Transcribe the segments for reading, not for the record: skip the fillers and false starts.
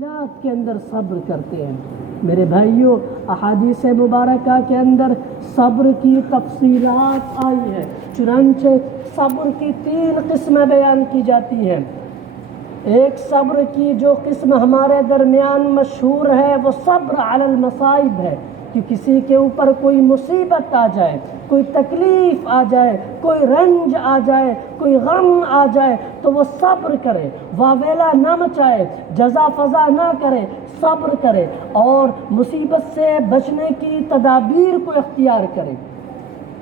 تفصیلات کے اندر صبر کرتے ہیں۔ میرے بھائیوں، احادیث مبارکہ کے اندر صبر کی تفصیلات آئی ہے، چنانچہ صبر کی 3 قسمیں بیان کی جاتی ہیں۔ ایک صبر کی جو قسم ہمارے درمیان مشہور ہے وہ صبر علی المصائب ہے، کہ کسی کے اوپر کوئی مصیبت آ جائے، کوئی تکلیف آ جائے، کوئی رنج آ جائے، کوئی غم آ جائے تو وہ صبر کرے، واویلا نہ مچائے، جزا فضا نہ کرے، صبر کرے اور مصیبت سے بچنے کی تدابیر کو اختیار کرے۔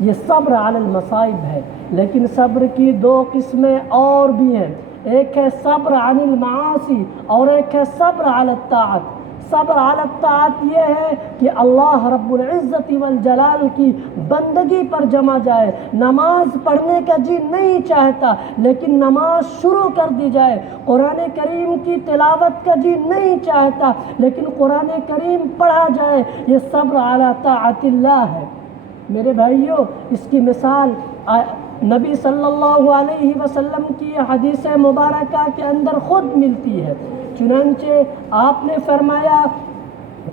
یہ صبر علی المصائب ہے۔ لیکن صبر کی 2 قسمیں اور بھی ہیں، ایک ہے صبر عن المعاصی اور ایک ہے صبر علی الطاعت۔ صبر علی الطاعت یہ ہے کہ اللہ رب العزت والجلال کی بندگی پر جمع جائے، نماز پڑھنے کا جی نہیں چاہتا لیکن نماز شروع کر دی جائے، قرآن کریم کی تلاوت کا جی نہیں چاہتا لیکن قرآن کریم پڑھا جائے، یہ صبر علی طاعت اللہ ہے۔ میرے بھائیوں، اس کی مثال نبی صلی اللہ علیہ وسلم کی حدیث مبارکہ کے اندر خود ملتی ہے۔ چنانچہ آپ نے فرمایا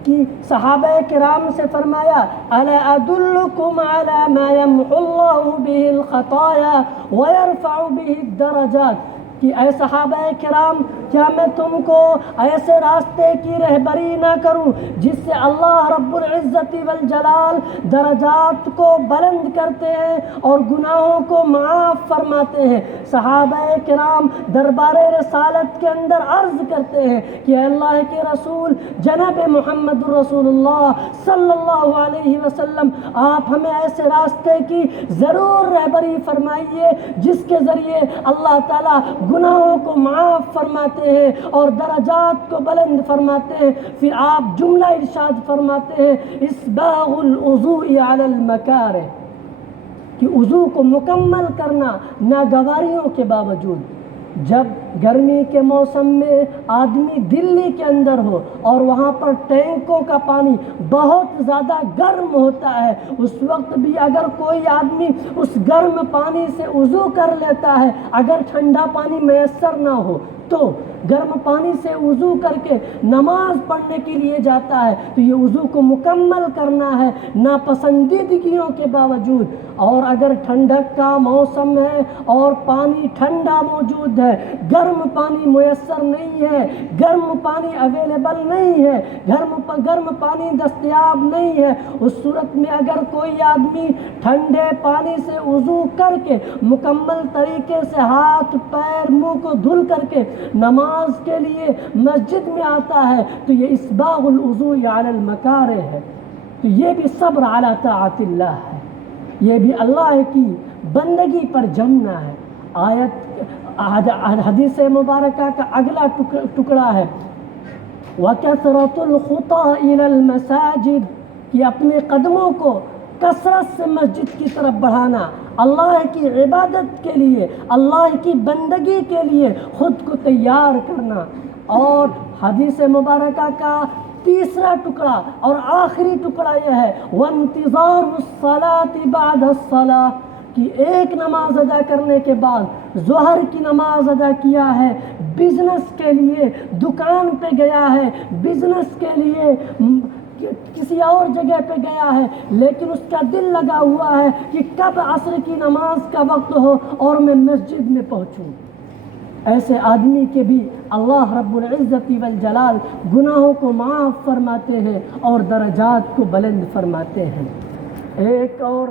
کہ صحابہ کرام سے فرمایا، الا ادلکم علی ما یمحو اللہ بہ الخطایا ویرفع بہ الدرجات، کہ اے صحابہ کرام، کیا میں تم کو ایسے راستے کی رہبری نہ کروں جس سے اللہ رب العزت والجلال درجات کو بلند کرتے ہیں اور گناہوں کو معاف فرماتے ہیں۔ صحابہ کرام دربار رسالت کے اندر عرض کرتے ہیں کہ اے اللہ کے رسول جناب محمد رسول اللہ صلی اللہ علیہ وسلم، آپ ہمیں ایسے راستے کی ضرور رہبری فرمائیے جس کے ذریعے اللہ تعالیٰ گناہوں کو معاف فرماتے ہیں اور درجات کو بلند فرماتے ہیں۔ پھر آپ جملہ ارشاد فرماتے ہیں، اسباغ الوضوء علی المکارہ، کہ وضو کو مکمل کرنا ناگواریوں کے باوجود۔ جب گرمی کے موسم میں آدمی دلی کے اندر ہو اور وہاں پر ٹینکوں کا پانی بہت زیادہ گرم ہوتا ہے، اس وقت بھی اگر کوئی آدمی اس گرم پانی سے وضو کر لیتا ہے، اگر ٹھنڈا پانی میسر نہ ہو تو گرم پانی سے وضو کر کے نماز پڑھنے کے لیے جاتا ہے تو یہ وضو کو مکمل کرنا ہے ناپسندیدگیوں کے باوجود۔ اور اگر ٹھنڈک کا موسم ہے اور پانی ٹھنڈا موجود ہے، گرم پانی میسر نہیں ہے، گرم پانی اویلیبل نہیں ہے، گرم پانی دستیاب نہیں ہے، اس صورت میں اگر کوئی آدمی ٹھنڈے پانی سے وضو کر کے مکمل طریقے سے ہاتھ پیر منہ کو دھل کر کے نماز کے لیے مسجد میں آتا ہے تو یہ اسباغ الوضوء علی المکارہ ہے، تو یہ بھی صبر علی طاعت اللہ ہے، یہ بھی اللہ کی بندگی پر جمنا ہے۔ حدیث مبارکہ کا اگلا ٹکڑا ہے وَكَثْرَةُ الْخُطَىٰ إِلَى الْمَسَاجِدِ، کہ اپنے قدموں کو کثرت سے مسجد کی طرف بڑھانا، اللہ کی عبادت کے لیے، اللہ کی بندگی کے لیے خود کو تیار کرنا۔ اور حدیث مبارکہ کا تیسرا ٹکڑا اور آخری ٹکڑا یہ ہے وَانْتِظَارُ الصَّلَاةِ بَعْدَ الصَّلَاةِ، کہ ایک نماز ادا کرنے کے بعد ظہر کی نماز ادا کیا ہے، بزنس کے لیے دکان پہ گیا ہے، بزنس کے لیے کسی اور جگہ پہ گیا ہے، لیکن اس کا دل لگا ہوا ہے کہ کب عصر کی نماز کا وقت ہو اور میں مسجد میں پہنچوں۔ ایسے آدمی کے بھی اللہ رب العزت والجلال گناہوں کو معاف فرماتے ہیں اور درجات کو بلند فرماتے ہیں۔ ایک اور